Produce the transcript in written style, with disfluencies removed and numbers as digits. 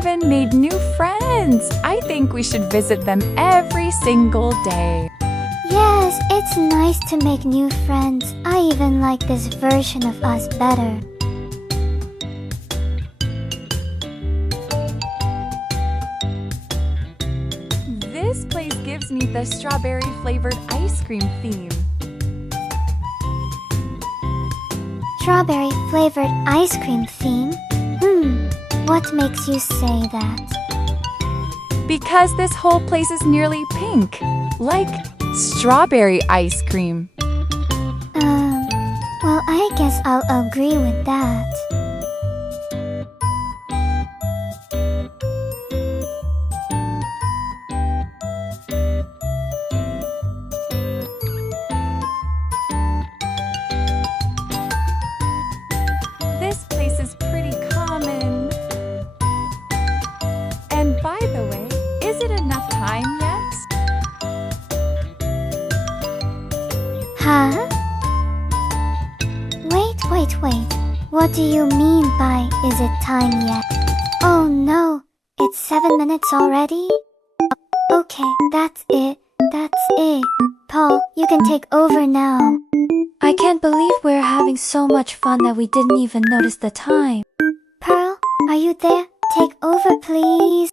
even made new friends. I think we should visit them every single day. Yes, it's nice to make new friends. I even like this version of us better. This place gives me the strawberry-flavored ice cream theme. Strawberry-flavored ice cream theme? What makes you say that? Because this whole place is nearly pink, like strawberry ice cream. Well, I guess I'll agree with that. This place is pretty common. And by the way, is it enough time yet? Huh? Wait. What do you mean by is it time yet? Oh no, it's 7 minutes already? Okay, that's it. Paul, you can take over now. I can't believe we're having so much fun that we didn't even notice the time. Pearl, are you there? Take over, please.